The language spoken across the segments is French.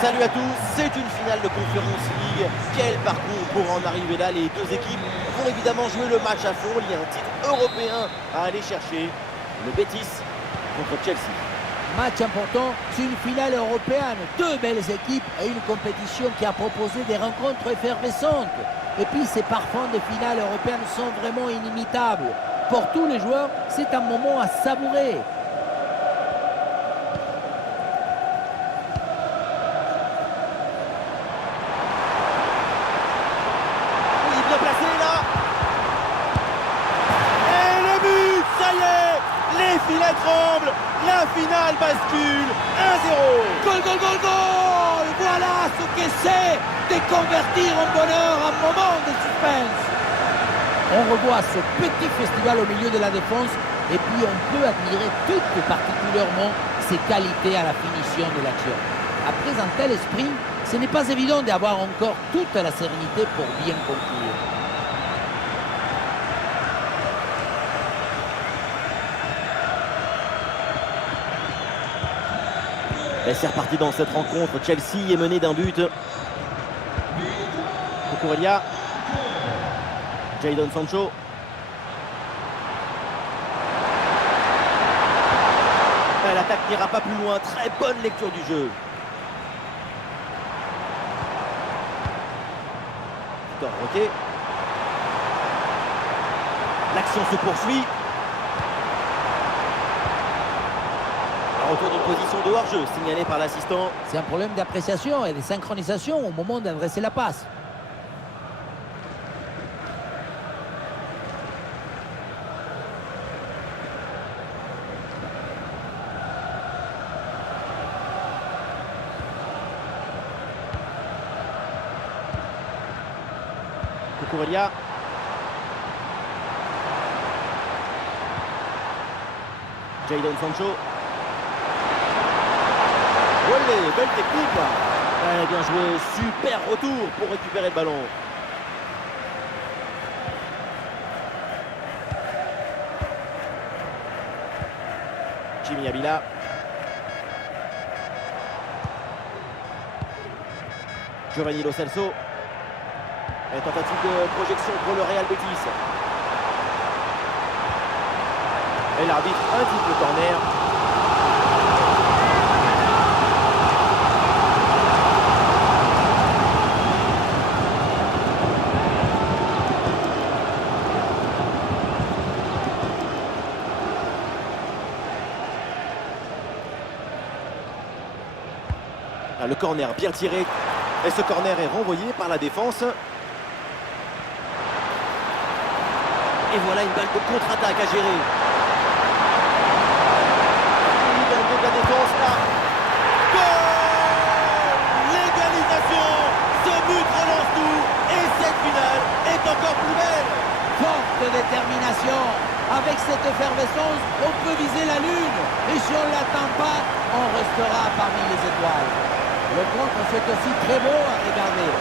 Salut à tous, c'est une finale de Conference League. Quel parcours pour en arriver là. Les deux équipes vont évidemment jouer le match à fond. Il y a un titre européen à aller chercher. Le Betis contre Chelsea. Match important, c'est une finale européenne. Deux belles équipes et une compétition qui a proposé des rencontres effervescentes. Et puis ces parfums de finale européenne sont vraiment inimitables. Pour tous les joueurs, c'est un moment à savourer. Les filets tremblent, la finale bascule, 1-0. Goal, goal, goal, goal. Voilà ce que c'est de convertir en bonheur un moment de suspense. On revoit ce petit festival au milieu de la défense et puis on peut admirer tout particulièrement ses qualités à la finition de l'action. Après un tel esprit, ce n'est pas évident d'avoir encore toute la sérénité pour bien conclure. Et c'est reparti dans cette rencontre. Chelsea est mené d'un but. Cucurella. Jadon Sancho. L'attaque n'ira pas plus loin. Très bonne lecture du jeu. Victor Roquet. L'action se poursuit. Retour d'une position de hors-jeu signalé par l'assistant. C'est un problème d'appréciation et de synchronisation au moment d'adresser la passe. Cucurella. Jadon Sancho. Olé, belle technique. Ouais, bien joué, super retour pour récupérer le ballon. Jimmy Avila. Giovanni Lo Celso. Et tentative de projection pour le Real Betis. Et l'arbitre indique le corner. Le corner bien tiré. Et ce corner est renvoyé par la défense. Et voilà une balle de contre-attaque à gérer. Dans le dos de la défense là. Goal! L'égalisation. Ce but relance tout. Et cette finale est encore plus belle. Forte détermination. Avec cette effervescence, on peut viser la lune. Et si on ne l'atteint pas, on restera parmi les étoiles. Le contre, c'est aussi très beau à regarder.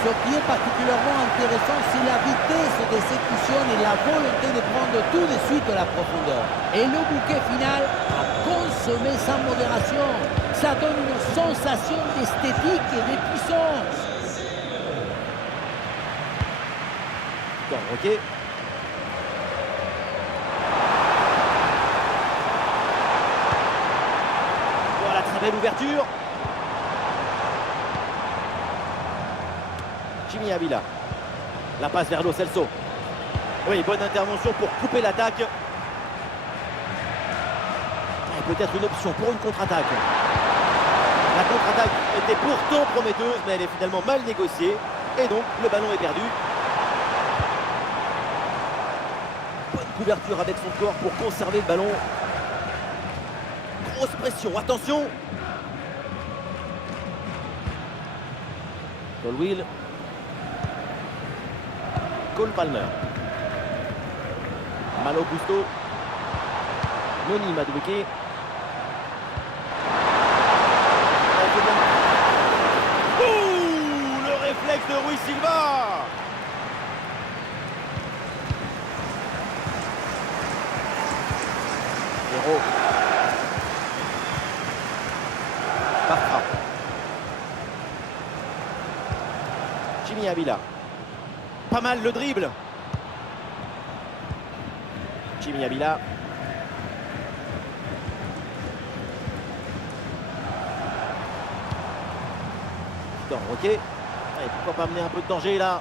Ce qui est particulièrement intéressant, c'est la vitesse d'exécution et la volonté de prendre tout de suite la profondeur. Et le bouquet final à consommer sans modération. Ça donne une sensation d'esthétique et de puissance. Ok. Voilà, très belle ouverture. Jimmy Avila. La passe vers Lo Celso. Oui, bonne intervention pour couper l'attaque. Et peut-être une option pour une contre-attaque. La contre-attaque était pourtant prometteuse, mais elle est finalement mal négociée. Et donc, le ballon est perdu. Bonne couverture avec son corps pour conserver le ballon. Grosse pression, attention. Colwill. Cole Palmer. Malo Gusto. Noni Madueke. Le réflexe de Rui Silva. Héros. Bartra. Jimmy Avila. Pas mal le dribble. Jimmy Avila. Ok. Allez, pourquoi pas amener un peu de danger là.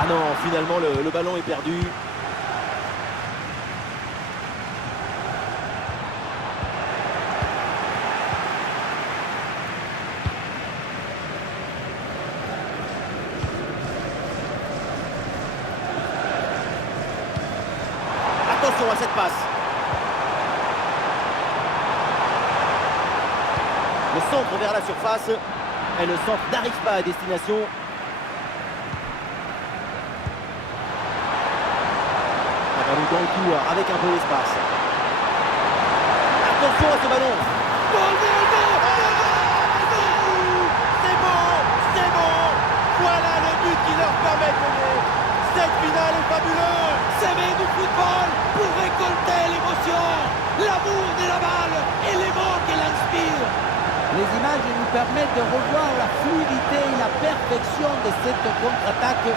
Ah non, finalement le ballon est perdu. Attention à cette passe. Le centre vers la surface. Et le centre n'arrive pas à destination. Un ballon dans le couloir avec un peu d'espace. Attention à ce ballon. C'est bon, c'est bon. Voilà le but qui leur permet de gagner. Cette finale est fabuleuse. S'aimer du football pour récolter l'émotion, l'amour de la balle et les mots qu'elle inspire. Les images nous permettent de revoir la fluidité et la perfection de cette contre-attaque.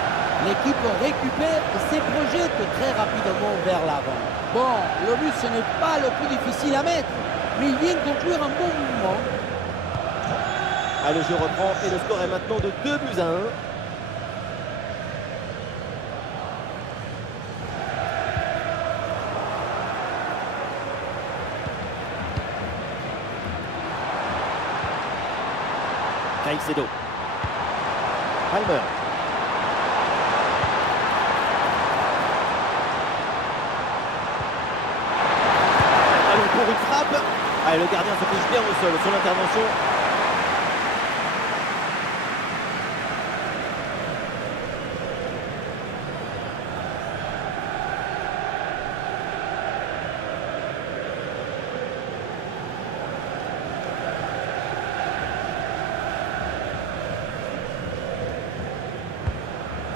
L'équipe récupère et se projette très rapidement vers l'avant. Bon, le but ce n'est pas le plus difficile à mettre, mais il vient conclure un bon mouvement. Ah, le jeu reprend et le score est maintenant de 2-1. Caicedo. Palmer. Allons pour une frappe. Allez, le gardien se couche bien au sol sur l'intervention.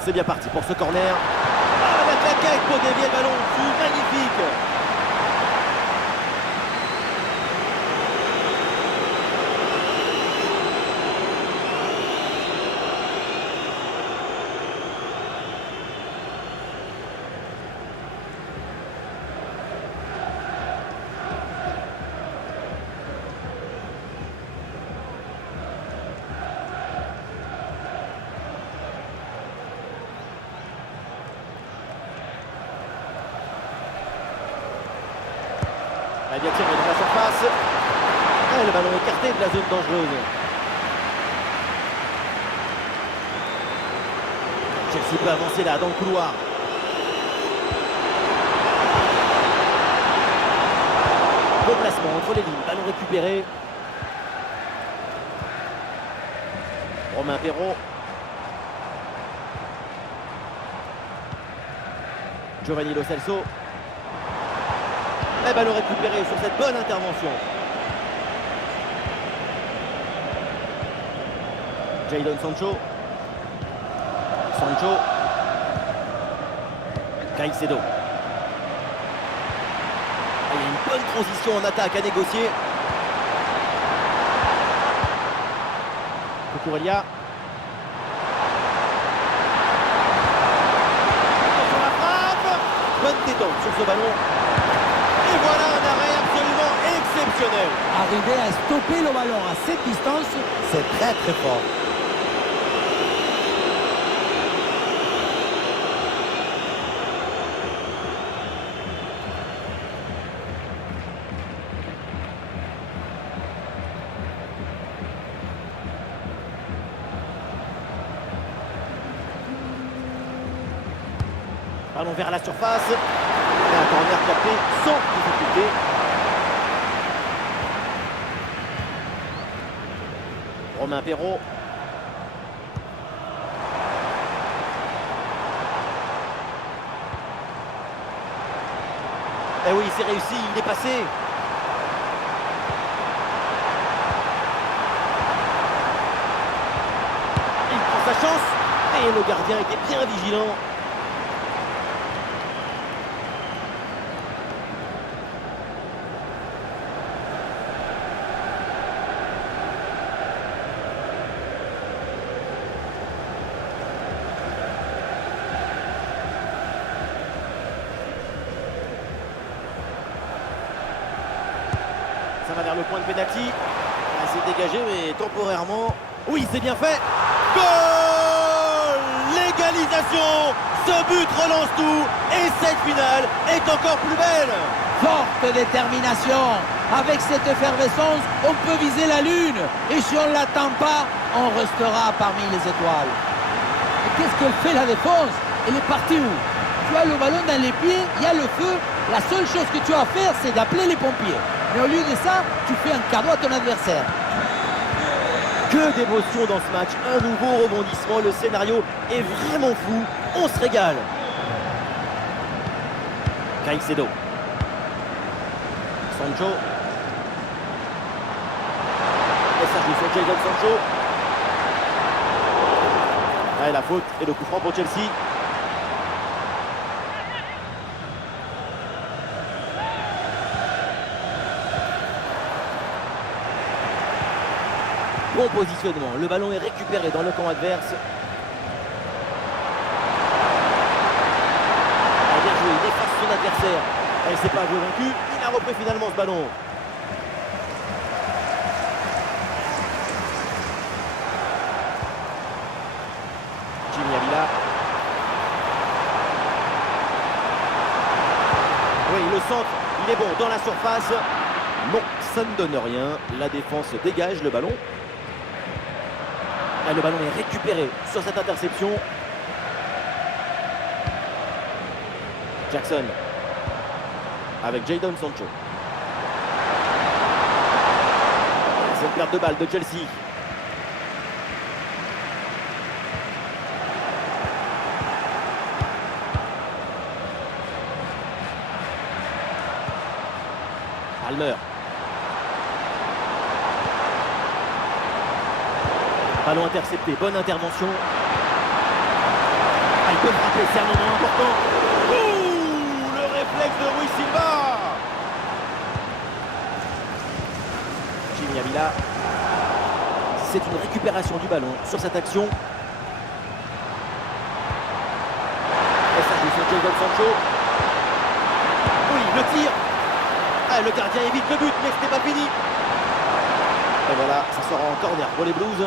C'est bien parti pour ce corner. Ah, la claquette pour dévier le ballon au-dessus, magnifique. Il vient tirer de la surface. Ah, le ballon écarté de la zone dangereuse. Chelsea peut avancer là dans le couloir. Bon placement entre les lignes. Ballon récupéré. Romain Perrault. Giovanni Lo Celso. Et ballon récupéré sur cette bonne intervention. Jadon Sancho. Caicedo. Il y a une bonne transition en attaque à négocier. Cucurella. Attention à la frappe. Bonne détente sur ce ballon. Et voilà un arrêt absolument exceptionnel. Arriver à stopper le ballon à cette distance, c'est très très fort. Ballon vers la surface. Et un corner capté sans difficulté. Romain Perrault. Eh oui, c'est réussi, il est passé. Il prend sa chance. Et le gardien était bien vigilant. Ça va vers le point de pénalty. Ah, c'est dégagé, mais temporairement. Oui, c'est bien fait. Goal! L'égalisation! Ce but relance tout. Et cette finale est encore plus belle. Forte détermination. Avec cette effervescence, on peut viser la lune. Et si on ne l'attend pas, on restera parmi les étoiles. Et qu'est-ce qu'elle fait la défense? Elle est partie où? Tu as le ballon dans les pieds, il y a le feu. La seule chose que tu as à faire, c'est d'appeler les pompiers. Mais au lieu de ça, tu fais un cadeau à ton adversaire. Que d'émotion dans ce match. Un nouveau rebondissement. Le scénario est vraiment fou. On se régale. Caicedo. Sancho. Et ça joue sur Jadon Sancho. Ah, et la faute et le coup franc pour Chelsea. Bon positionnement, le ballon est récupéré dans le camp adverse. Ah, bien joué, il efface son adversaire. Elle ne s'est pas joué vaincu, il a repris finalement ce ballon. Jimmy Avila. Oui, le centre, il est bon dans la surface. Non, ça ne donne rien. La défense dégage le ballon. Là, le ballon est récupéré sur cette interception. Jackson avec Jadon Sancho. C'est une perte de balle de Chelsea. Palmer. Ballon intercepté, bonne intervention. Ah, il peut frapper, c'est un moment important. Ouh, le réflexe de Rui Silva. Jimmy Avila. C'est une récupération du ballon sur cette action. Et ça joue sur Jadon Sancho. Oui, le tir. Ah, le gardien évite le but, mais ce n'est pas fini. Et voilà, ça sera en corner pour les Blues.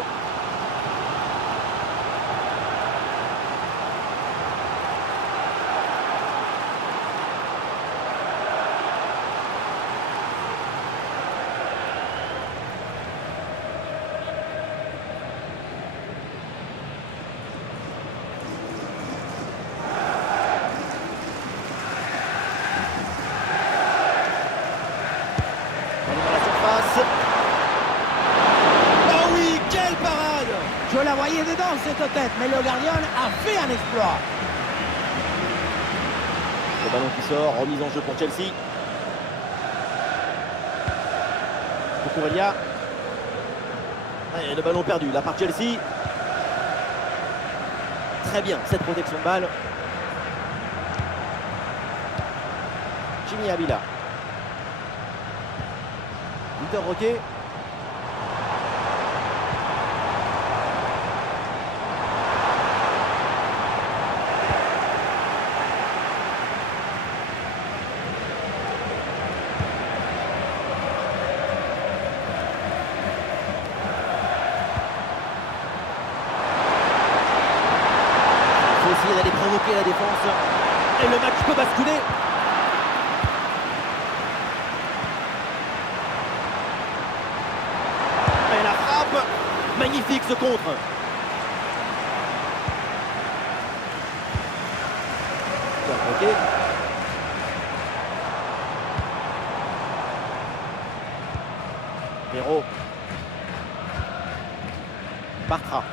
Oh oui, quelle parade! Je la voyais dedans cette tête, mais le gardien a fait un exploit. Le ballon qui sort, remise en jeu pour Chelsea. Cucurella. Et le ballon perdu là par Chelsea. Très bien cette protection de balle. Jimmy Avila. Victor Roquet. Il faut essayer d'aller provoquer la défense. Et le match peut basculer. Et la frappe. Magnifique ce contre. Ok. Héros. Bartra.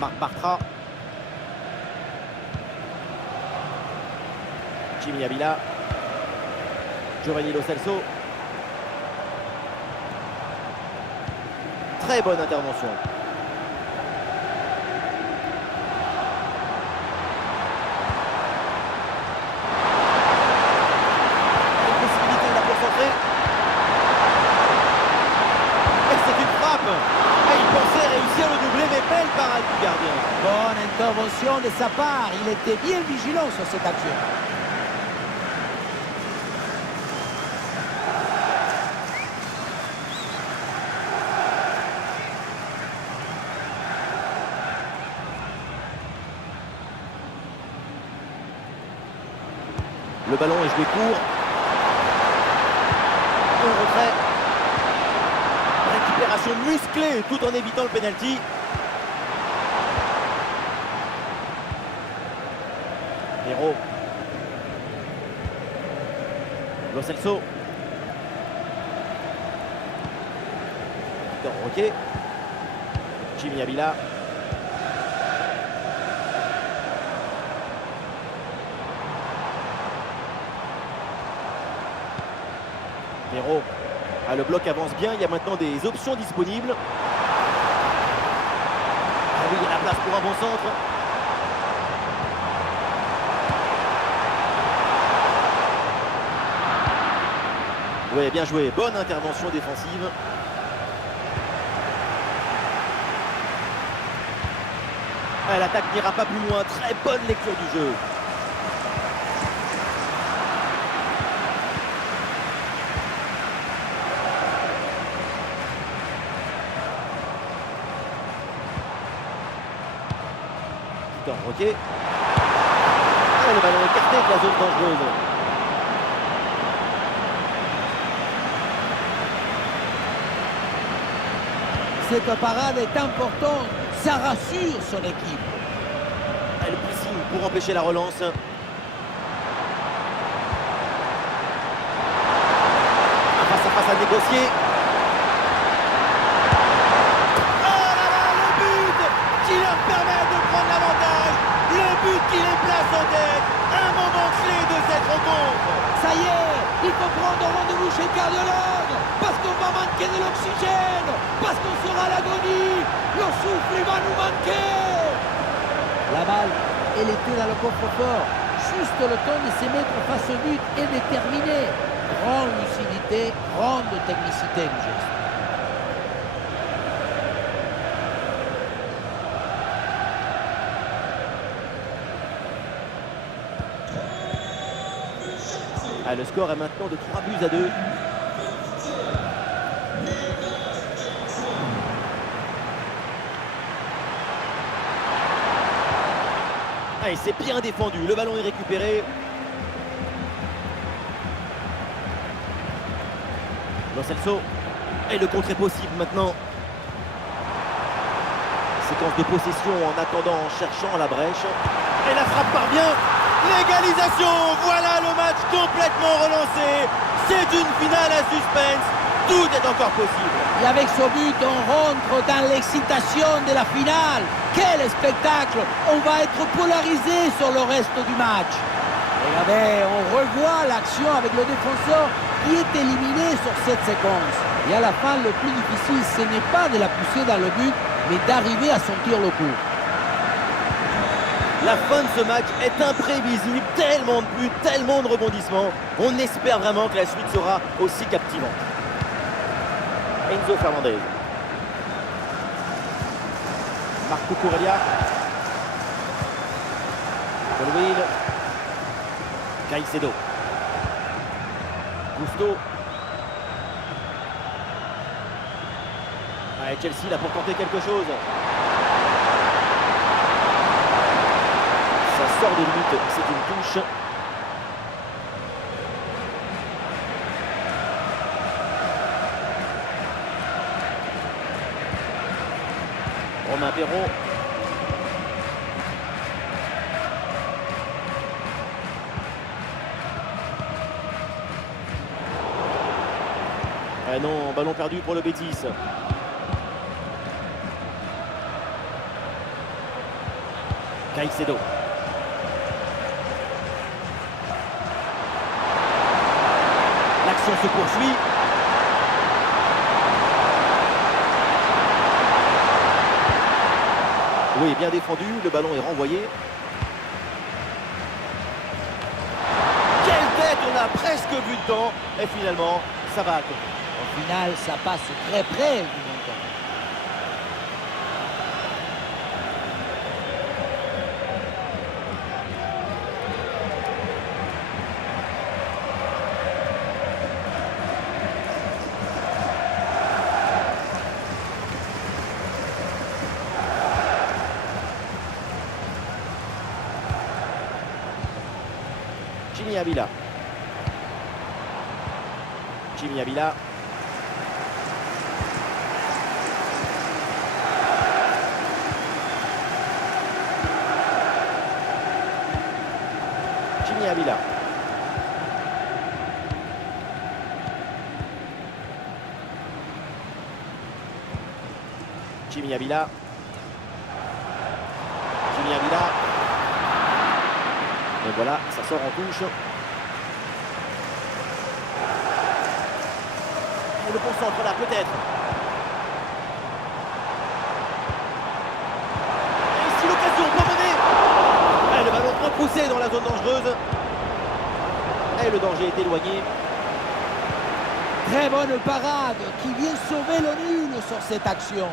Marc Bartra. Jimmy Avila. Giovanni Lo Celso. Très bonne intervention. Une possibilité là pour centrer. Et c'est une frappe. Et il pensait réussir le doublé, mais belle parade du gardien. Bonne intervention de sa part. Il était bien vigilant sur cette action. Le ballon est joué court. Un retrait. Récupération musclée tout en évitant le penalty. Héros. Lo Celso. Victor Roquet. Jimmy Avila. Héros. Ah, le bloc avance bien, il y a maintenant des options disponibles. Ah oui, il y a la place pour un bon centre. Oui, bien joué, bonne intervention défensive. Ah, l'attaque n'ira pas plus loin, très bonne lecture du jeu. Victor Roquet. Ah, le ballon écarté de la zone dangereuse. Cette parade est importante, ça rassure son équipe. Le pressing pour empêcher la relance. Face à face à négocier. Oh là là, le but qui leur permet de prendre l'avantage. Le but qui les place en tête. Un moment clé de cette rencontre. Ça y est, il faut prendre rendez-vous chez le cardiologue, parce qu'on va manquer de l'oxygène, parce qu'on sera à l'agonie, le souffle il va nous manquer. La balle, elle était dans le coffre-fort, juste le temps de se mettre face au but et de terminer. Grande lucidité, grande technicité du geste. Ah, le score est maintenant de 3-2. Ah, et c'est bien défendu, le ballon est récupéré. Lo Celso. Et le contre est possible maintenant. Séquence de possession en attendant, en cherchant la brèche. Et la frappe part bien. L'égalisation, voilà le match complètement relancé. C'est une finale à suspense. Tout est encore possible. Et avec ce but, on rentre dans l'excitation de la finale. Quel spectacle! On va être polarisé sur le reste du match. Regardez, on revoit l'action avec le défenseur qui est éliminé sur cette séquence. Et à la fin, le plus difficile, ce n'est pas de la pousser dans le but, mais d'arriver à sentir le coup. La fin de ce match est imprévisible, tellement de buts, tellement de rebondissements. On espère vraiment que la suite sera aussi captivante. Enzo Fernandez. Marco Corellia. Colwill. Caicedo. Gusto. Ah, et Chelsea là pour tenter quelque chose. Ça sort de limite, c'est une touche. Romain Perrault. Ah non, ballon perdu pour le Betis. Caicedo. L'action se poursuit. Oui, bien défendu, le ballon est renvoyé. Quelle tête, on a presque vu le temps. Et finalement, ça va à côté. Au final, ça passe très près du montant. Jimmy Avila. Jimmy Avila. Jimmy Avila. Jimmy Avila. Jimmy Avila. Et voilà, ça sort en touche. Et le bon centre là, peut-être. Et ici l'occasion pour mener. Et le ballon repoussé dans la zone dangereuse. Et le danger est éloigné. Très bonne parade qui vient sauver le nul sur cette action.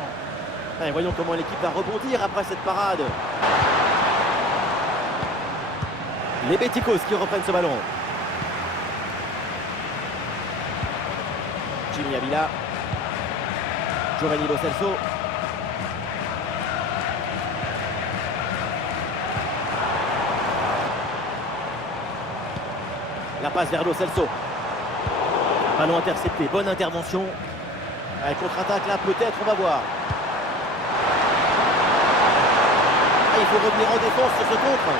Et voyons comment l'équipe va rebondir après cette parade. Les Béticos qui reprennent ce ballon. Jimmy Avila. Giovanni Lo Celso. La passe vers Lo Celso. Ballon intercepté, bonne intervention. Allez, contre-attaque là, peut-être, on va voir. Il faut revenir en défense sur ce contre.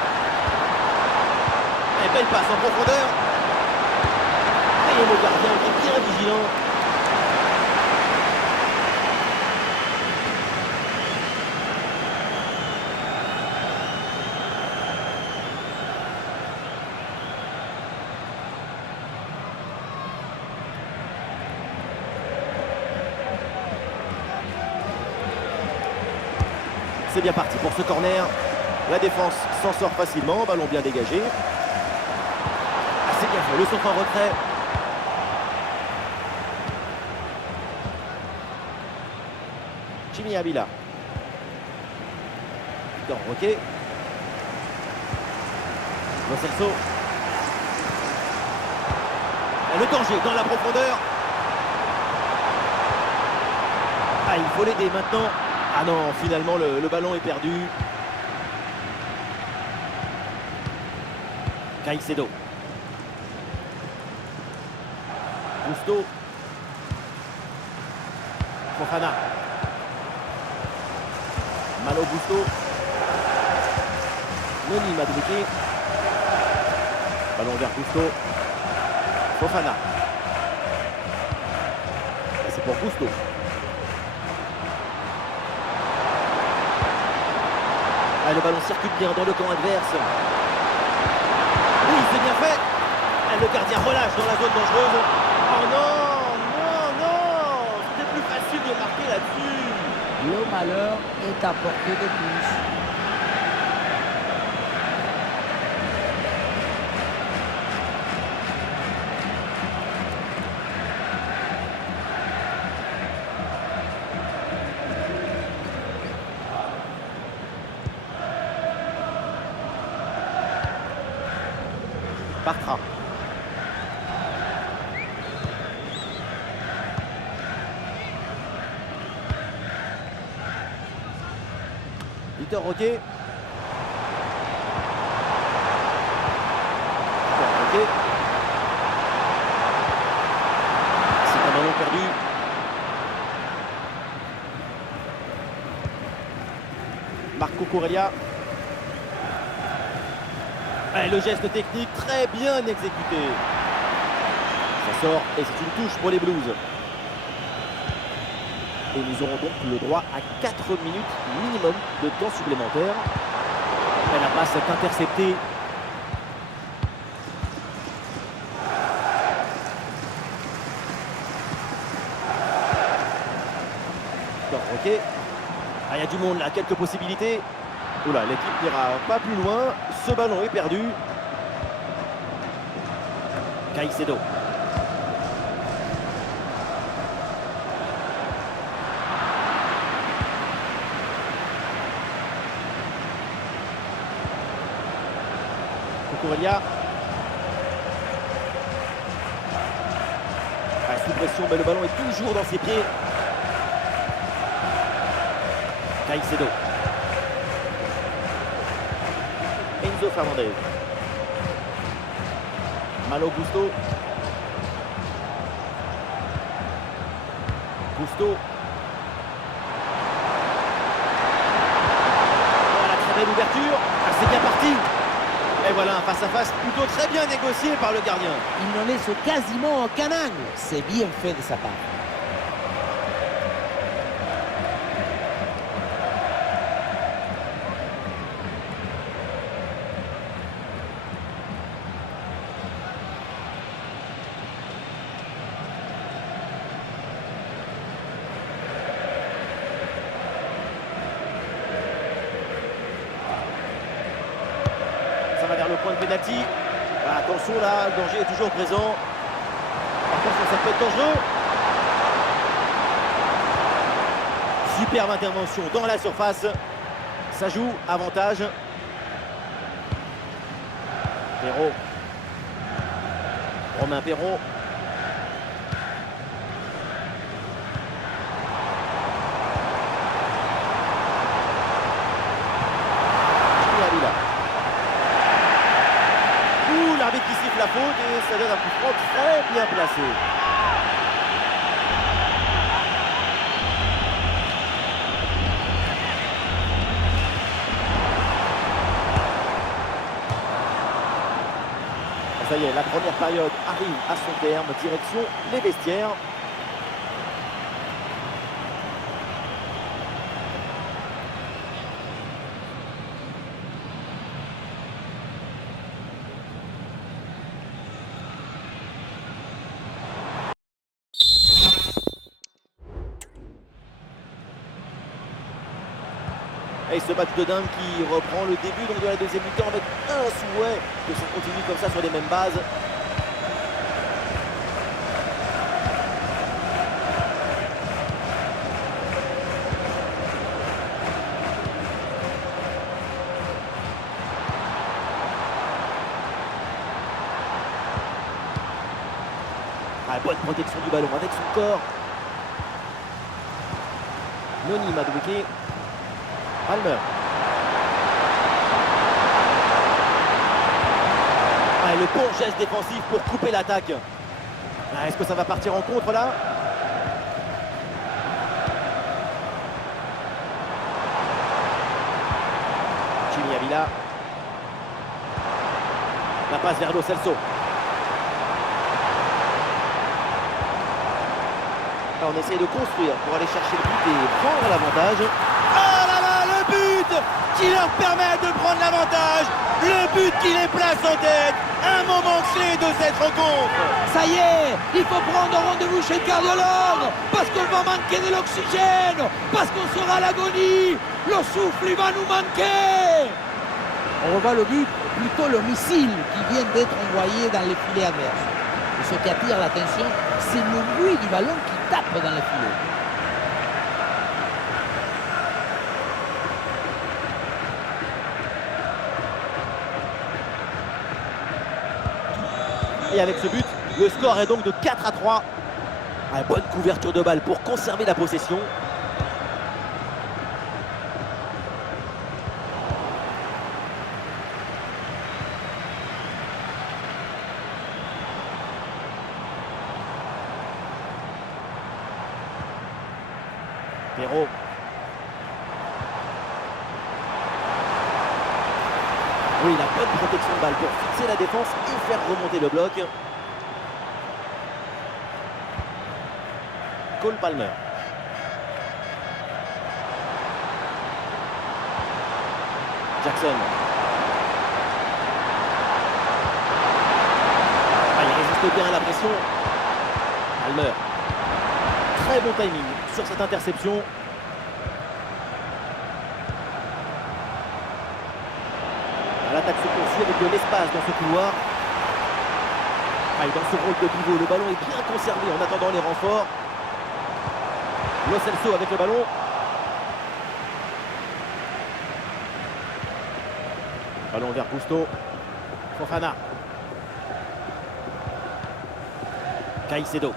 Et belle passe en profondeur. Et le gardien qui est bien vigilant. C'est bien parti pour ce corner. La défense s'en sort facilement. Ballon bien dégagé. Ah, c'est bien fait. Le centre en retrait. Jimmy Avila. Victor Roquet. Lo Celso. Et le danger dans la profondeur. Ah, il faut l'aider maintenant. Ah non, finalement le ballon est perdu. Caicedo. Gusto. Fofana. Malo Gusto. Noni Madueke. Ballon vers Gusto. Fofana. Et c'est pour Gusto. Ah, le ballon circule bien dans le camp adverse. Oui, c'est bien fait. Ah, le gardien relâche dans la zone dangereuse. Oh non, non, non. C'était plus facile de marquer là-dessus. Le malheur est à portée de touche. Bartra. Victor Roquet. C'est un ballon perdu. Marco Corellia. Et le geste technique très bien exécuté. Ça sort et c'est une touche pour les Blues. Et nous aurons donc le droit à 4 minutes minimum de temps supplémentaire. Et la passe est interceptée. Ok. Ah, il y a du monde là, quelques possibilités. Oula, l'équipe n'ira pas plus loin. Ce ballon est perdu. Caicedo. Cucurella. Ah, sous pression, mais le ballon est toujours dans ses pieds. Caicedo. Enzo Fernandez. Malo Gusto. Cousteau. Voilà, très belle ouverture. Ah, c'est bien parti. Et voilà un face-à-face plutôt très bien négocié par le gardien. Il n'en laisse quasiment aucun angle. C'est bien fait de sa part. Ça va vers le point de pénalty. Ah, attention là, le danger est toujours présent. Attention, ça peut être dangereux. Superbe intervention dans la surface. Ça joue, avantage. Perraud. Romain Perraud. L'arbitre qui siffle la faute et ça donne un coup franc très bien placé. Ça y est, la première période arrive à son terme, direction les vestiaires. Et ce match de dingue qui reprend le début donc de la deuxième mi-temps avec un souhait que ça continue comme ça sur les mêmes bases. Ah, bonne protection du ballon avec son corps. Noni Madueke. Palmer. Ah, et le bon geste défensif pour couper l'attaque. Ah, est-ce que ça va partir en contre là? Jimmy Avila. La passe vers Lo Celso. Là, on essaye de construire pour aller chercher le but et prendre l'avantage. Oh là là, le but qui leur permet de prendre l'avantage. Le but qui les place en tête. Un moment clé de cette rencontre. Ça y est, il faut prendre rendez-vous chez le cardiologue. Parce qu'on va manquer de l'oxygène. Parce qu'on sera à l'agonie. Le souffle, il va nous manquer. On revoit le but, plutôt le missile qui vient d'être envoyé dans les filets adverses. Et ce qui attire l'attention, c'est le bruit du ballon qui tape dans les filets. Et avec ce but, le score est donc de 4-3. Ah, bonne couverture de balle pour conserver la possession. Perraud. Oui, la bonne protection de balle pour fixer la défense et faire remonter le bloc. Cole Palmer. Jackson. Ah, il résiste bien à la pression. Palmer. Très bon timing sur cette interception. L'attaque se poursuit avec de l'espace dans ce couloir. Ah, et dans ce rôle de pivot, le ballon est bien conservé en attendant les renforts. Lo Celso avec le ballon. Ballon vers Cousteau. Fofana. Caicedo.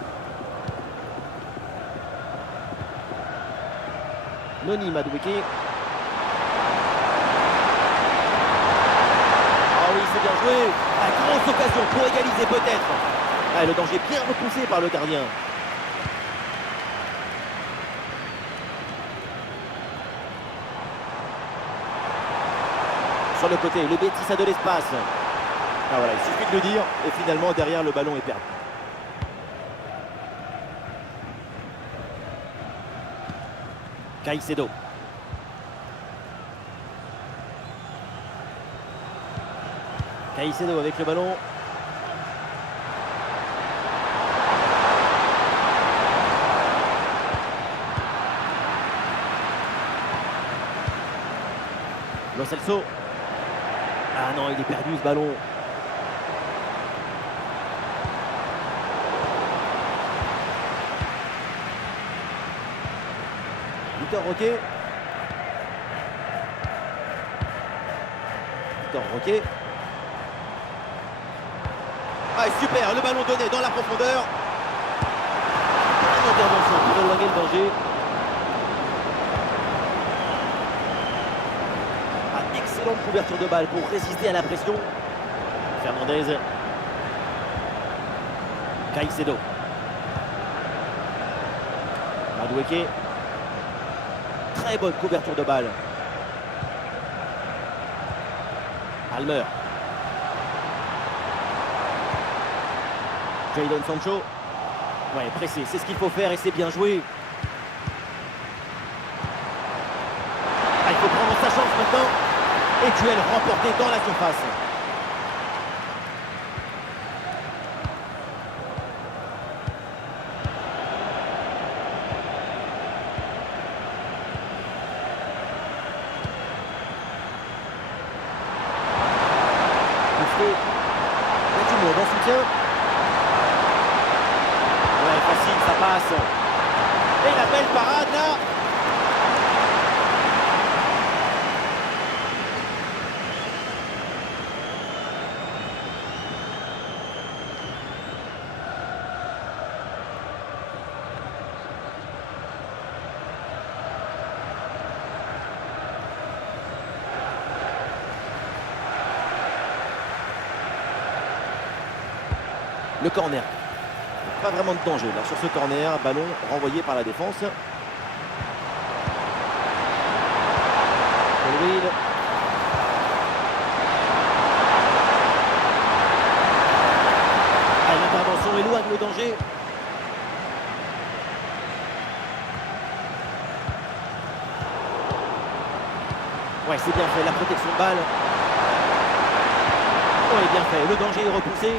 Noni Madueke. Ah oui, c'est bien joué. Ah, grosse occasion pour égaliser peut-être. Ah, le danger bien repoussé par le gardien. sur le côté, le Betis a de l'espace. Ah voilà, il suffit de le dire et finalement derrière le ballon est perdu. Caicedo. Caicedo avec le ballon. Lo Celso. Ah non, il est perdu ce ballon. Victor Roquet. Victor Roquet. Ah super, le ballon donné dans la profondeur. Une intervention pour éloigner le danger. Ah, excellente couverture de balle pour résister à la pression. Fernandez. Caicedo. Madueke. Très bonne couverture de balle. Almer. Jadon Sancho. Ouais, pressé, c'est ce qu'il faut faire et c'est bien joué. Ah, il faut prendre sa chance maintenant. Et duel remporté dans la surface. Il y a du monde en soutien. Ouais, facile, ça passe. Et la belle parade là. Le corner. Pas vraiment de danger là sur ce corner. Ballon renvoyé par la défense. Colwill. Ah, l'intervention éloigne le danger. Ouais, c'est bien fait, la protection de balle. Ouais, bien fait, le danger est repoussé.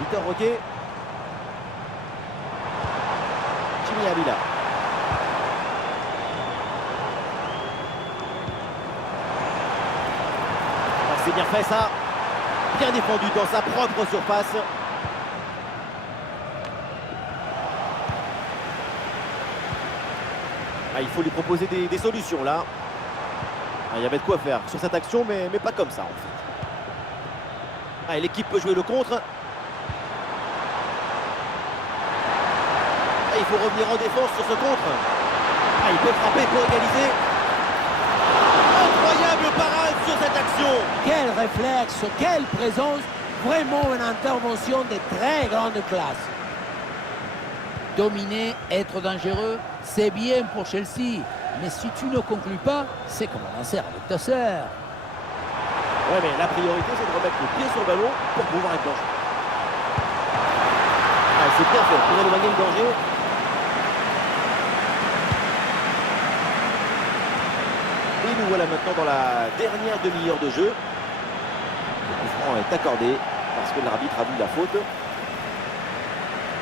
Victor Roquet. Jimmy Avila. Ah, c'est bien fait ça. Bien défendu dans sa propre surface. Ah, il faut lui proposer des solutions là. Ah, il y avait de quoi faire sur cette action, mais pas comme ça en fait. Ah, l'équipe peut jouer le contre. Ah, il faut revenir en défense sur ce contre. Ah, il peut frapper pour égaliser. Incroyable parade sur cette action. Quel réflexe, quelle présence. Vraiment une intervention de très grande classe. Dominer, être dangereux, c'est bien pour Chelsea. Mais si tu ne conclus pas, c'est comme un lancer avec ta sœur. Ouais, mais la priorité, c'est de remettre le pied sur le ballon pour pouvoir être dangereux. Ah, c'est bien fait pour éloigner le danger. Et nous voilà maintenant dans la dernière demi-heure de jeu. Le coup franc est accordé parce que l'arbitre a vu la faute.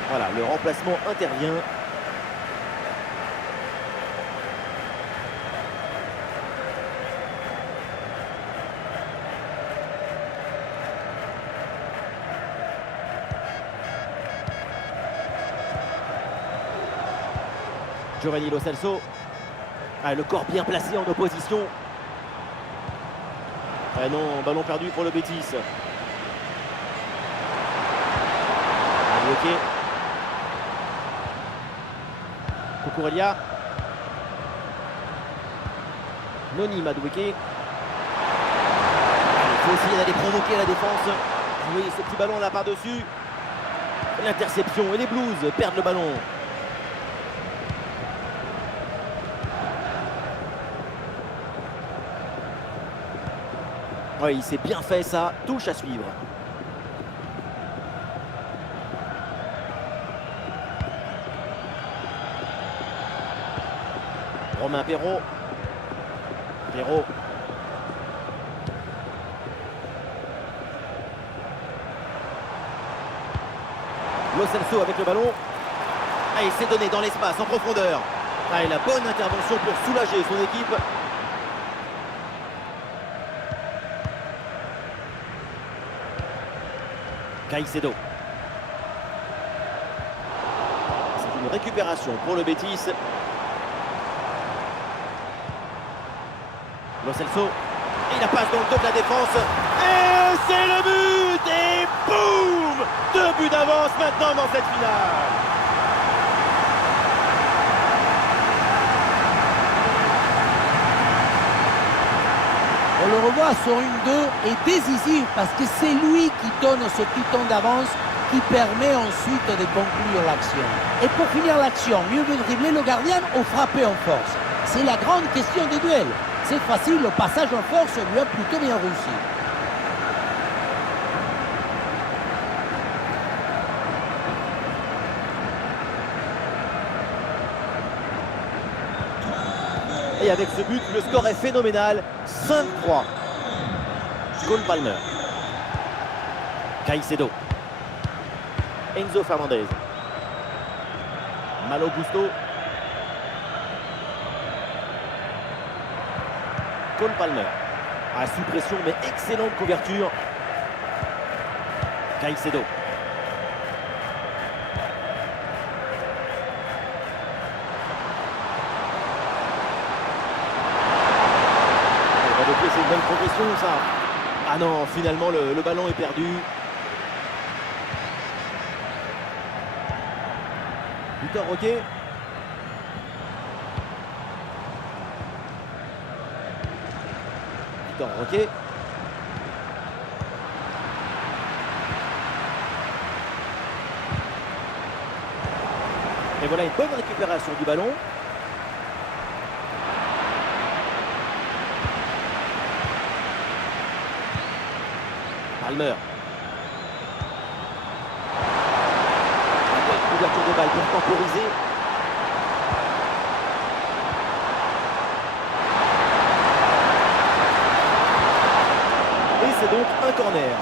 Voilà, le remplacement intervient. Giovanni Lo Celso. Ah, le corps bien placé en opposition. Ah non, ballon perdu pour le Betis. Bloqué. Cucurella. Noni Madueke. Il faut essayer d'aller provoquer la défense. Jouer ce petit ballon là par-dessus. L'interception et les Blues perdent le ballon. Oui, il s'est bien fait ça, touche à suivre. Romain Perraud. Perraud. Lo Celso avec le ballon. Ah, il s'est donné dans l'espace, en profondeur. Ah, et la bonne intervention pour soulager son équipe. Caicedo. C'est une récupération pour le Betis. Lo Celso. Et la passe dans le dos de la défense. Et c'est le but. Et boum, 2 buts d'avance maintenant dans cette finale. On le revoit sur une 2 et décisif parce que c'est lui qui donne ce petit temps d'avance qui permet ensuite de conclure l'action. Et pour finir l'action, mieux vaut dribbler le gardien ou frapper en force. C'est la grande question des duels. Cette fois-ci, le passage en force lui a plutôt bien réussi. Et avec ce but, le score est phénoménal. 5-3. Cole Palmer. Caicedo. Enzo Fernandez. Malo Gusto. Cole Palmer. À sous pression, mais excellente couverture. Caicedo. C'est une bonne progression ça. Ah non, finalement le ballon est perdu. Vitor Roque. Vitor Roque. Et voilà une bonne récupération du ballon. Palmer. Ouverture de balle pour temporiser. Et c'est donc un corner.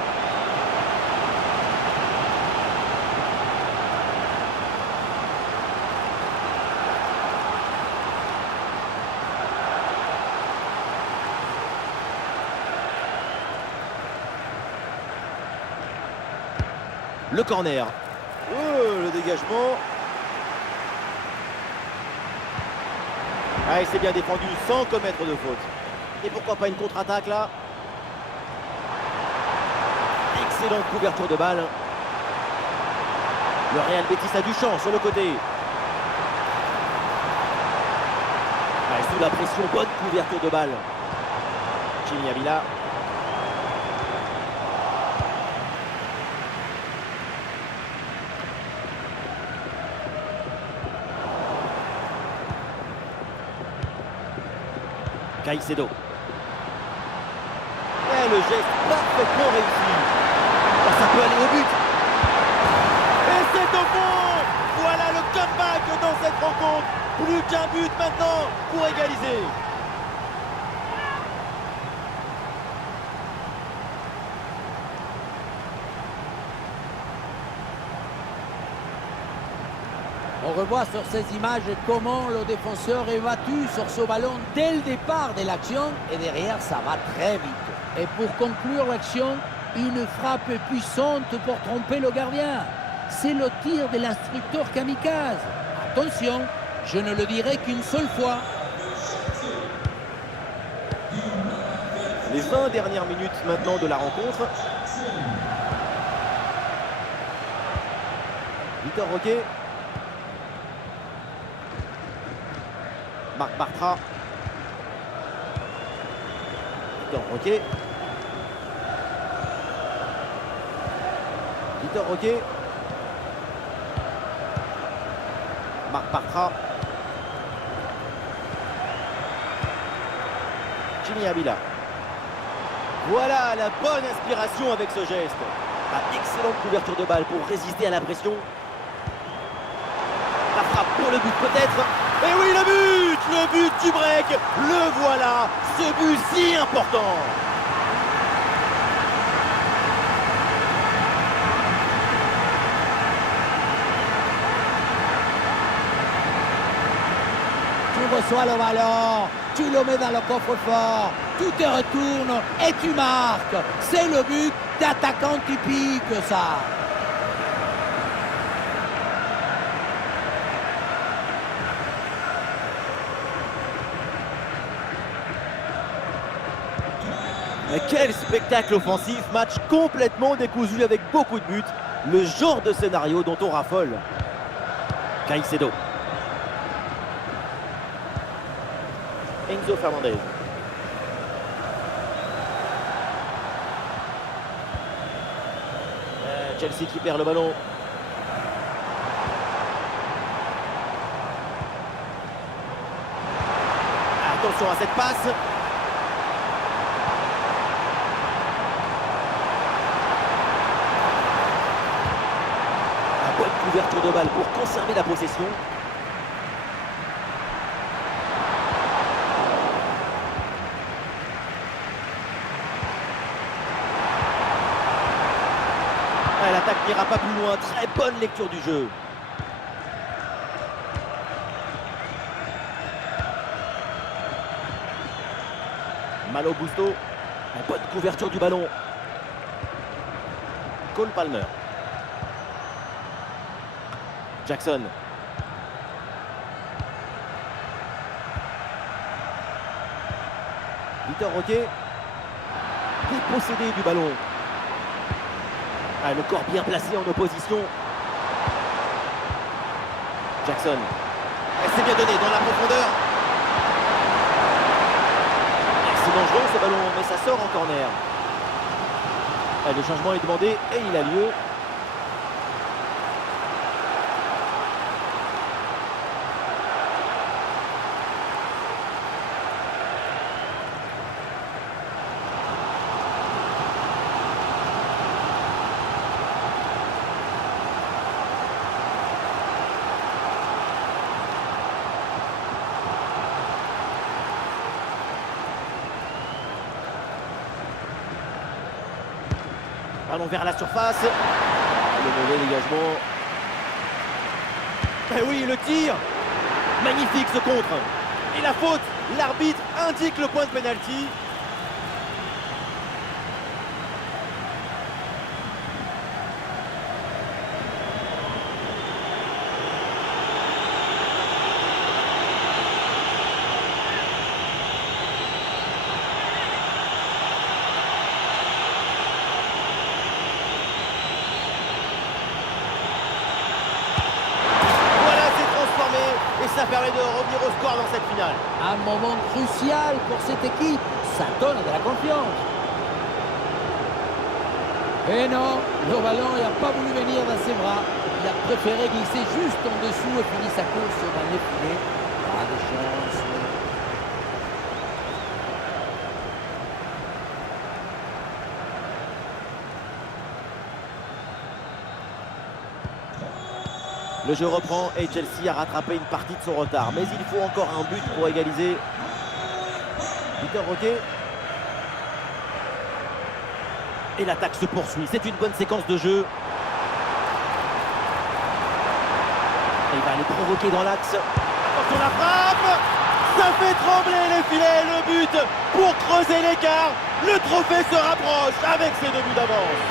Le corner. Oh, le dégagement. Ah, il s'est bien défendu sans commettre de faute. Et pourquoi pas une contre-attaque là? Excellente couverture de balle. Le Real Betis a du champ sur le côté. Ah, sous la pression, bonne couverture de balle. Chini Avila. Caicedo. Et le geste parfaitement réussi. Oh, ça peut aller au but. Et c'est au fond. Voilà le comeback dans cette rencontre. Plus qu'un but maintenant pour égaliser. On revoit sur ces images comment le défenseur est battu sur ce ballon dès le départ de l'action et derrière ça va très vite. Et pour conclure l'action, une frappe puissante pour tromper le gardien. C'est le tir de l'instructeur kamikaze. Attention, je ne le dirai qu'une seule fois. Les 20 dernières minutes maintenant de la rencontre. Vitor Roque. Marc Bartra. Vitor Roque. Vitor Roque. Marc Bartra. Jimmy Avila. Voilà la bonne inspiration avec ce geste. Excellente couverture de balle pour résister à la pression. La frappe pour le but peut-être. Et oui, le but du break. Le voilà, ce but si important. Tu reçois le ballon, tu le mets dans le coffre-fort, tu te retournes et tu marques. C'est le but d'attaquant typique, ça. Mais quel spectacle offensif, match complètement décousu avec beaucoup de buts. Le genre de scénario dont on raffole. Caicedo. Enzo Fernandez. Chelsea qui perd le ballon. Attention à cette passe. La bonne couverture de balle pour conserver la possession. L'attaque n'ira pas plus loin. Très bonne lecture du jeu. Malo Gusto. La bonne couverture du ballon. Cole Palmer. Jackson. Victor Roquet. Dépossédé du ballon. Le corps bien placé en opposition. Jackson. C'est bien donné dans la profondeur. C'est dangereux ce ballon, mais ça sort en corner. Le changement est demandé et il a lieu. Allons vers la surface. Le mauvais dégagement. Et oui, le tir. Magnifique ce contre. Et la faute. L'arbitre indique le point de pénalty. Ça permet de revenir au score dans cette finale. Un moment crucial pour cette équipe. Ça donne de la confiance. Et non, le ballon n'a pas voulu venir dans ses bras. Il a préféré glisser juste en dessous et finir sa course dans les filets. Pas de chance. Le jeu reprend et Chelsea a rattrapé une partie de son retard. Mais il faut encore un but pour égaliser. Victor Roquet. Et l'attaque se poursuit. C'est une bonne séquence de jeu. Et il va les provoquer dans l'axe. Attention la frappe. Ça fait trembler les filets. Le but pour creuser l'écart. Le trophée se rapproche avec ses 2 buts d'avance.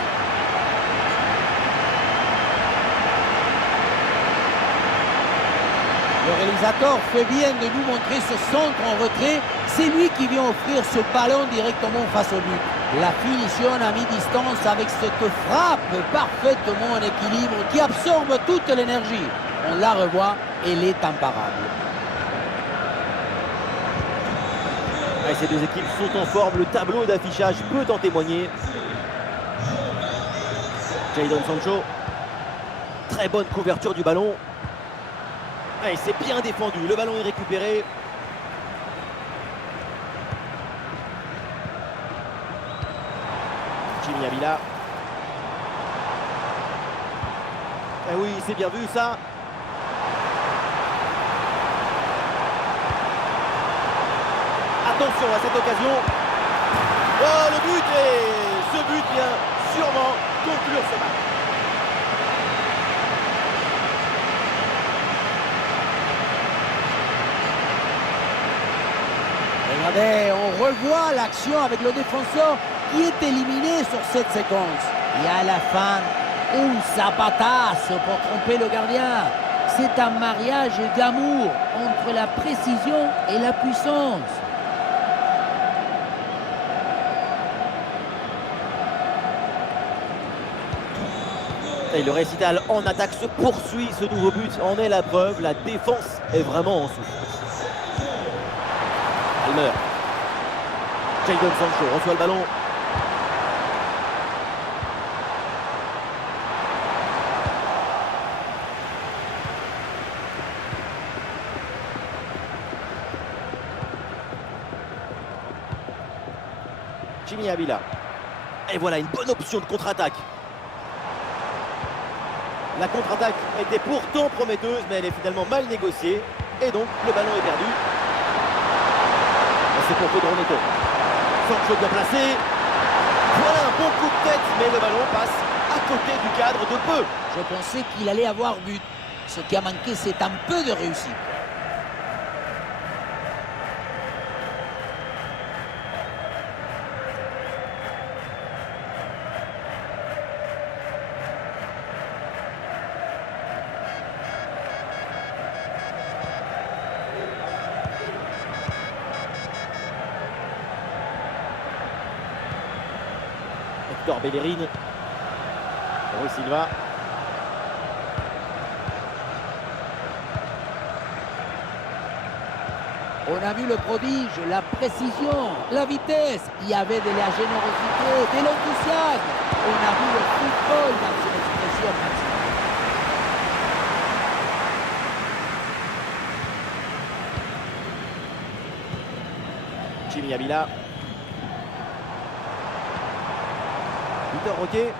Le réalisateur fait bien de nous montrer ce centre en retrait. C'est lui qui vient offrir ce ballon directement face au but. La finition à mi-distance avec cette frappe parfaitement en équilibre qui absorbe toute l'énergie. On la revoit, elle est imparable. Et ces deux équipes sont en forme. Le tableau d'affichage peut en témoigner. Jadon Sancho. Très bonne couverture du ballon. Ah, et c'est bien défendu, le ballon est récupéré. Jimmy Avila. Ah oui, c'est bien vu ça. Attention à cette occasion. Oh, le but, et ce but vient sûrement conclure ce match. Regardez, on revoit l'action avec le défenseur qui est éliminé sur cette séquence. Et à la fin, un zapatazo pour tromper le gardien. C'est un mariage d'amour entre la précision et la puissance. Et le récital en attaque se poursuit, ce nouveau but en est la preuve, la défense est vraiment en souffrance. Palmer. Jadon Sancho reçoit le ballon. Jimmy Avila. Et voilà une bonne option de contre-attaque. La contre-attaque était pourtant prometteuse, mais elle est finalement mal négociée. Et donc, le ballon est perdu. Et c'est pour Pedro Neto. Sancho bien placé. Voilà un bon coup de tête, mais le ballon passe à côté du cadre de peu. Je pensais qu'il allait avoir but. Ce qui a manqué, c'est un peu de réussite. Hector Bellerin. Rui Silva. On a vu le prodige, la précision, la vitesse. Il y avait de la générosité, de l'enthousiasme. On a vu le football dans son expression maximale. Jimmy Avila. Victor Roquet.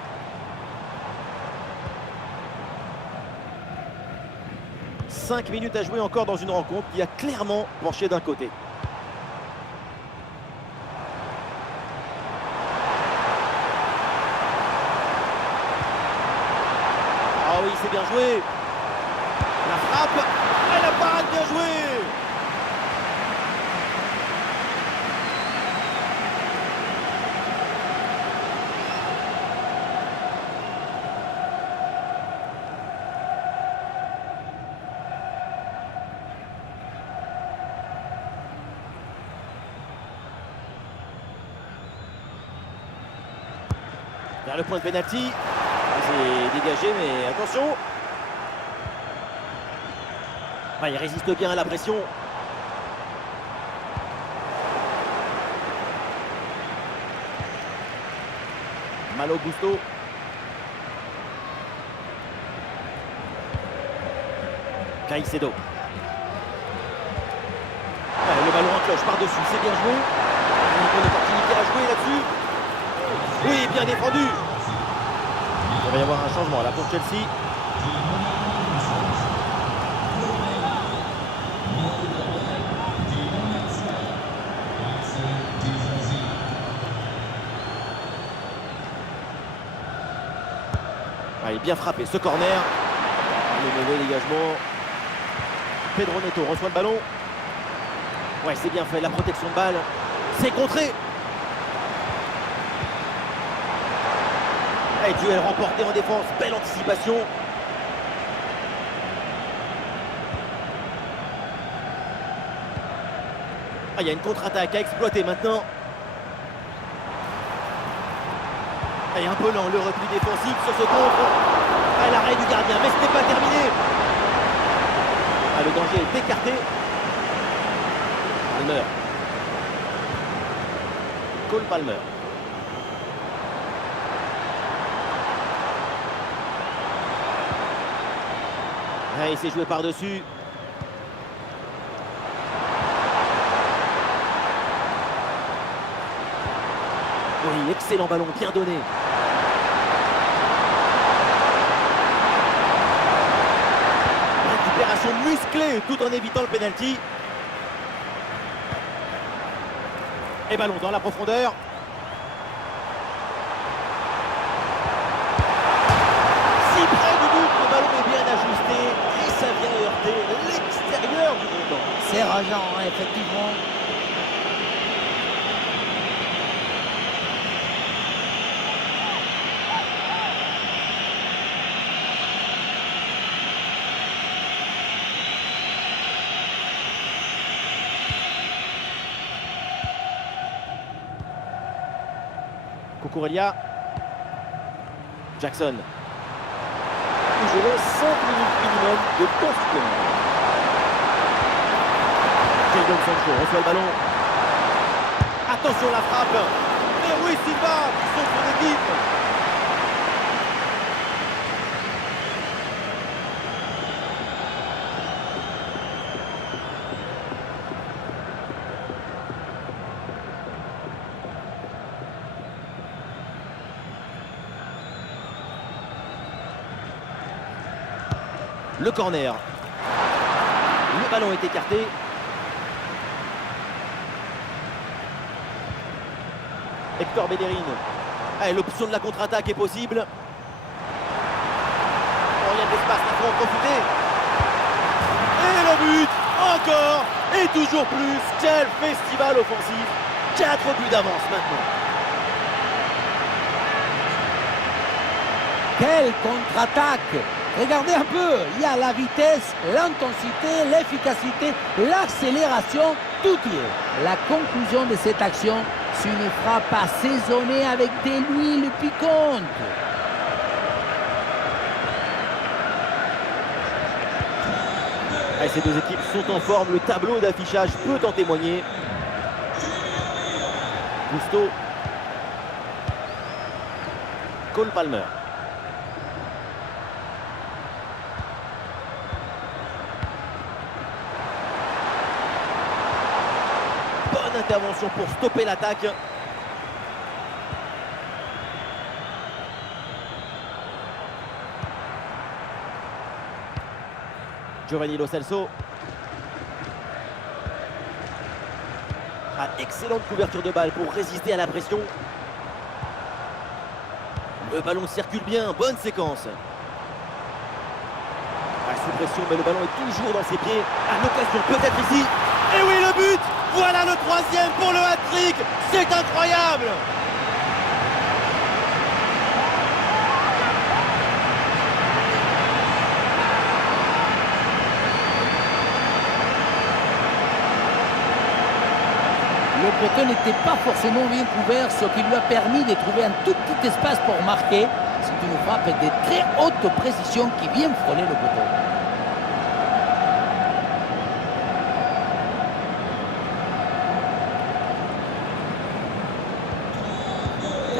Cinq minutes à jouer encore dans une rencontre qui a clairement penché d'un côté. Ah oui, c'est bien joué. La frappe et la parade bien jouée. Vers le point de pénalty. C'est dégagé, mais attention. Ah, il résiste bien à la pression. Malo Gusto. Caicedo. Ah, le ballon en cloche par-dessus, c'est bien joué. Une bonne opportunité à jouer là-dessus. Oui, bien défendu. Il va y avoir un changement là pour Chelsea. Ah, il est bien frappé ce corner. Le mauvais dégagement. Pedro Neto reçoit le ballon. Ouais, c'est bien fait, la protection de balle. C'est contré. Et duel remporté en défense, belle anticipation. Ah, il y a une contre-attaque à exploiter maintenant. Et un peu lent le repli défensif sur ce contre. Ah, l'arrêt du gardien, mais ce n'est pas terminé. Ah, le danger est écarté. Palmer. Cole Palmer. Ah, il s'est joué par-dessus. Oui, excellent ballon, bien donné. Récupération musclée tout en évitant le penalty. Et ballon dans la profondeur. Si près du but, le ballon est bien ajusté et ça vient heurter l'extérieur du montant. C'est rageant, hein, effectivement. Cucurella. Jackson. Il jouera 5 minutes minimum de temps supplémentaire. Jadon Sancho reçoit le ballon. Attention la frappe. Et Rui Silva qui sauve son équipe. Le corner. Le ballon est écarté. Hector Bellerin. Allez, l'option de la contre-attaque est possible. Oh, il y a de l'espace, il faut en profiter. Et le but, encore, et toujours plus. Quel festival offensif. 4 buts d'avance maintenant. Quelle contre-attaque! Regardez un peu, il y a la vitesse, l'intensité, l'efficacité, l'accélération, tout y est. La conclusion de cette action, c'est une frappe assaisonnée avec des huiles piquantes. Allez, ces deux équipes sont en forme, le tableau d'affichage peut en témoigner. Gusto. Cole Palmer. Bonne intervention pour stopper l'attaque. Giovanni Lo Celso. Excellente couverture de balle pour résister à la pression. Le ballon circule bien, bonne séquence. Sous pression, mais le ballon est toujours dans ses pieds. L'occasion peut-être ici. Et oui, le but! Voilà le troisième pour le hat-trick. C'est incroyable! Le poteau n'était pas forcément bien couvert, ce qui lui a permis de trouver un tout petit espace pour marquer. C'est une frappe de très haute précision qui vient frôler le poteau.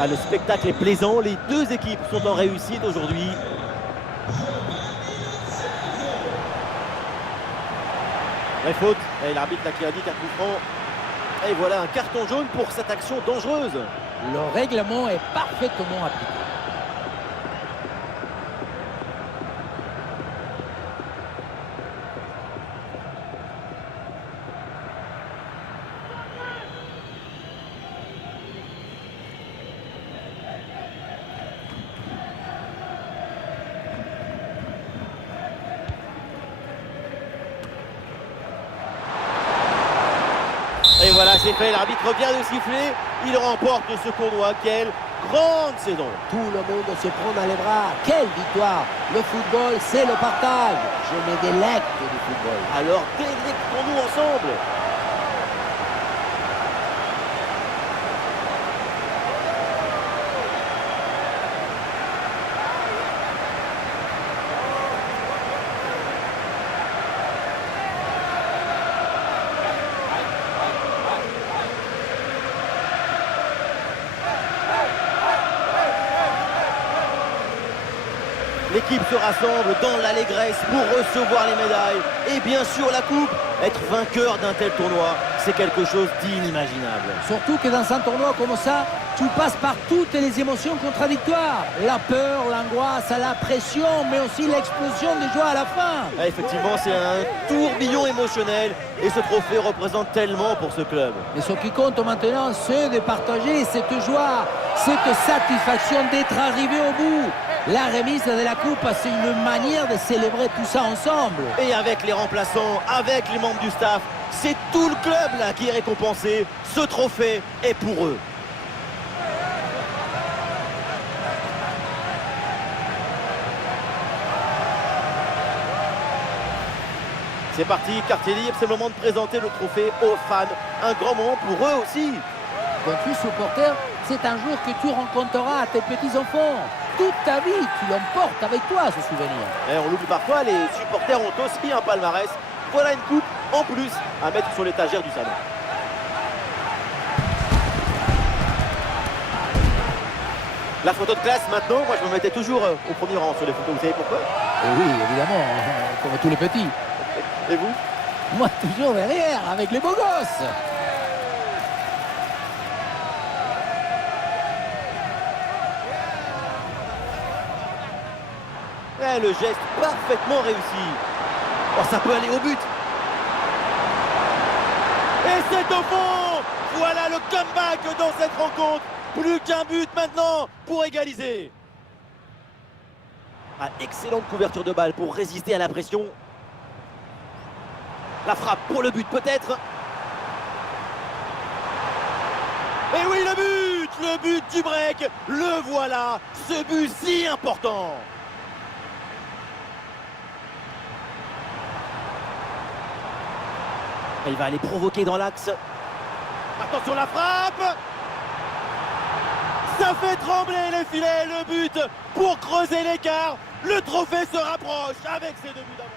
Le spectacle est plaisant, les deux équipes sont en réussite aujourd'hui. Et faute, et l'arbitre qui a dit qu'un coup franc. Et voilà un carton jaune pour cette action dangereuse. Le règlement est parfaitement appliqué. Et voilà, c'est fait, l'arbitre vient de siffler. Il remporte ce tournoi. Quelle grande saison! Tout le monde se prend dans les bras. Quelle victoire! Le football, c'est le partage. Je me délecte du football. Alors délectons-nous ensemble. L'équipe se rassemble dans l'allégresse pour recevoir les médailles et bien sûr la coupe. Être vainqueur d'un tel tournoi, c'est quelque chose d'inimaginable. Surtout que dans un tournoi comme ça, tu passes par toutes les émotions contradictoires. La peur, l'angoisse, la pression, mais aussi l'explosion de joie à la fin. Ah, effectivement, c'est un tourbillon émotionnel et ce trophée représente tellement pour ce club. Mais ce qui compte maintenant, c'est de partager cette joie, cette satisfaction d'être arrivé au bout. La remise de la coupe, c'est une manière de célébrer tout ça ensemble. Et avec les remplaçants, avec les membres du staff, c'est tout le club là qui est récompensé. Ce trophée est pour eux. C'est parti, quartier libre, c'est le moment de présenter le trophée aux fans. Un grand moment pour eux aussi. Quand tu es supporter, c'est un jour que tu rencontreras tes petits-enfants. Toute ta vie, tu l'emportes avec toi, ce souvenir. Et on l'oublie parfois, les supporters ont aussi un palmarès. Voilà une coupe en plus à mettre sur l'étagère du salon. La photo de classe maintenant, moi je me mettais toujours au premier rang sur les photos. Vous savez pourquoi? Et oui, évidemment, comme tous les petits. Et vous? Moi, toujours derrière, avec les beaux gosses. Et le geste parfaitement réussi. Oh, ça peut aller au but. Et c'est au fond. Voilà le comeback dans cette rencontre. Plus qu'un but maintenant pour égaliser. Ah, excellente couverture de balle pour résister à la pression. La frappe pour le but peut-être. Et oui, le but du break. Le voilà, ce but si important. Et il va aller provoquer dans l'axe. Attention la frappe. Ça fait trembler les filets, le but pour creuser l'écart. Le trophée se rapproche avec ses 2 buts d'avance.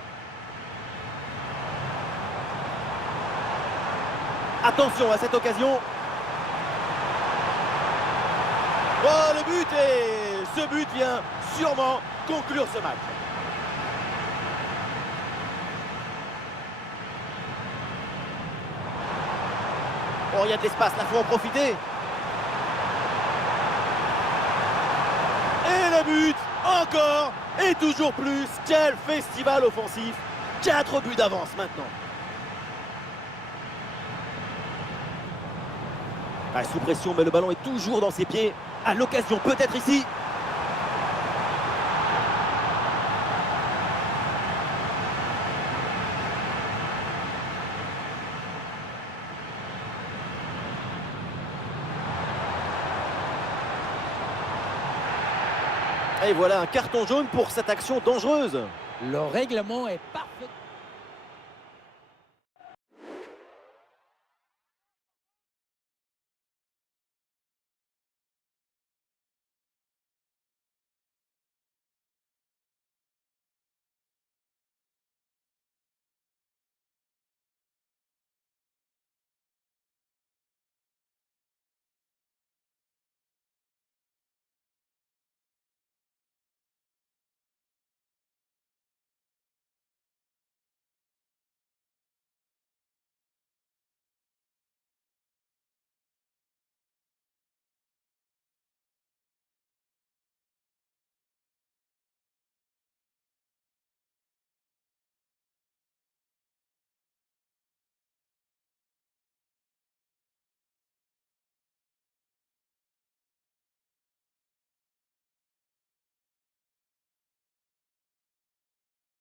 Attention à cette occasion. Oh, le but, et ce but vient sûrement conclure ce match. Oh, il y a de l'espace, là, il faut en profiter. Et le but, encore, et toujours plus. Quel festival offensif. 4 buts d'avance maintenant. Ah, sous pression, mais le ballon est toujours dans ses pieds. À l'occasion, peut-être ici. Et voilà un carton jaune pour cette action dangereuse. Le règlement est parfait.